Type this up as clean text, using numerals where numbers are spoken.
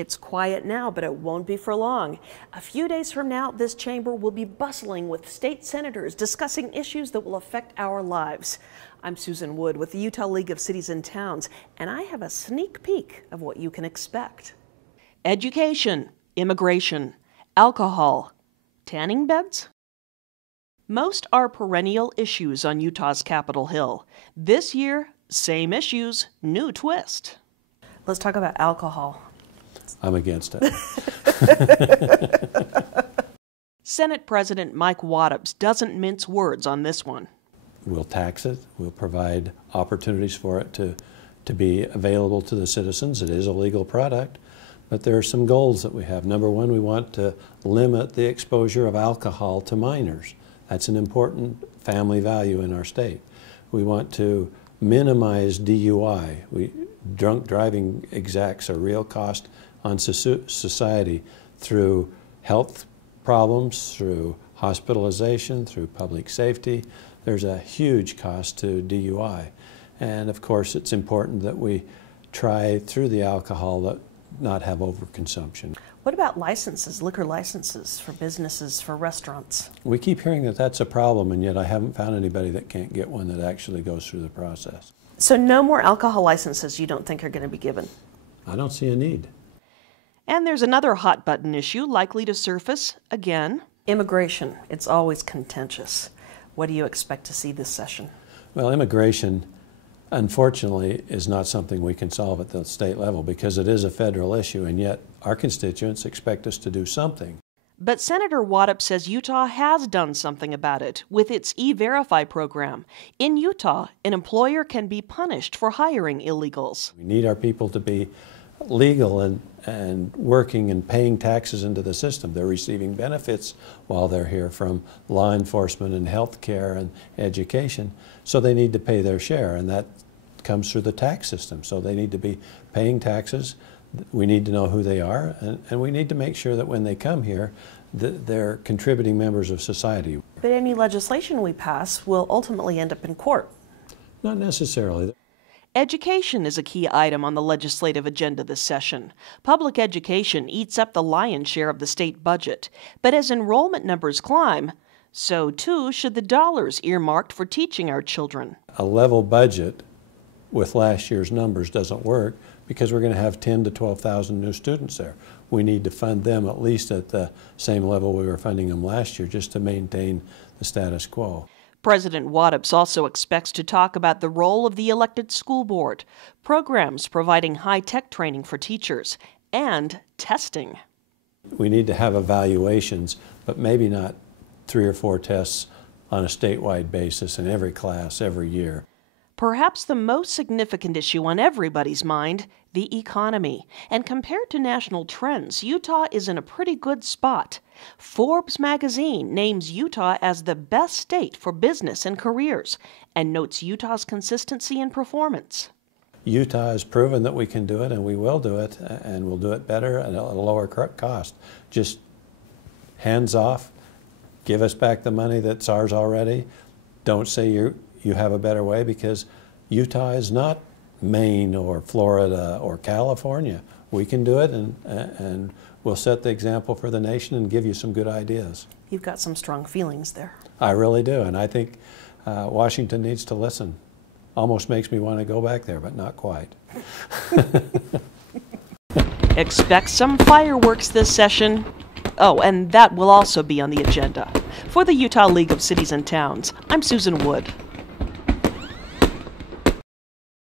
It's quiet now, but it won't be for long. A few days from now, this chamber will be bustling with state senators discussing issues that will affect our lives. I'm Susan Wood with the Utah League of Cities and Towns, and I have a sneak peek of what you can expect. Education, immigration, alcohol, tanning beds? Most are perennial issues on Utah's Capitol Hill. This year, same issues, new twist. Let's talk about alcohol. I'm against it. Senate President Mike Waddoups doesn't mince words on this one. We'll tax it. We'll provide opportunities for it to be available to the citizens. It is a legal product, but there are some goals that we have. Number one, we want to limit the exposure of alcohol to minors. That's an important family value in our state. We want to minimize DUI. Drunk driving exacts a real cost on society through health problems, through hospitalization, through public safety. There's a huge cost to DUI. And of course, it's important that we try through the alcohol that not have overconsumption. What about licenses, liquor licenses for businesses, for restaurants? We keep hearing that that's a problem, and yet I haven't found anybody that can't get one that actually goes through the process. So no more alcohol licenses you don't think are going to be given? I don't see a need. And there's another hot button issue likely to surface again. Immigration. It's always contentious. What do you expect to see this session? Well, immigration, unfortunately, is not something we can solve at the state level because it is a federal issue, and yet our constituents expect us to do something. But Senator Waddoups says Utah has done something about it with its E-Verify program. In Utah, an employer can be punished for hiring illegals. We need our people to be legal and working and paying taxes into the system. They're receiving benefits while they're here from law enforcement and health care and education, so they need to pay their share, and that comes through the tax system. So they need to be paying taxes. We need to know who they are, and we need to make sure that when they come here, that they're contributing members of society. But any legislation we pass will ultimately end up in court. Not necessarily. Education is a key item on the legislative agenda this session. Public education eats up the lion's share of the state budget. But as enrollment numbers climb, so too should the dollars earmarked for teaching our children. A level budget with last year's numbers doesn't work because we're going to have 10 to 12,000 new students there. We need to fund them at least at the same level we were funding them last year just to maintain the status quo. President Waddoups also expects to talk about the role of the elected school board, programs providing high-tech training for teachers, and testing. We need to have evaluations, but maybe not 3 or 4 tests on a statewide basis in every class every year. Perhaps the most significant issue on everybody's mind, the economy. And compared to national trends, Utah is in a pretty good spot. Forbes magazine names Utah as the best state for business and careers and notes Utah's consistency in performance. Utah has proven that we can do it, and we will do it, and we'll do it better at a lower cost. Just hands off, give us back the money that's ours already. Don't say you have a better way, because Utah is not Maine or Florida or California. We can do it, and we'll set the example for the nation and give you some good ideas. You've got some strong feelings there. I really do, and I think Washington needs to listen. Almost makes me want to go back there, but not quite. Expect some fireworks this session. Oh, and that will also be on the agenda. For the Utah League of Cities and Towns, I'm Susan Wood.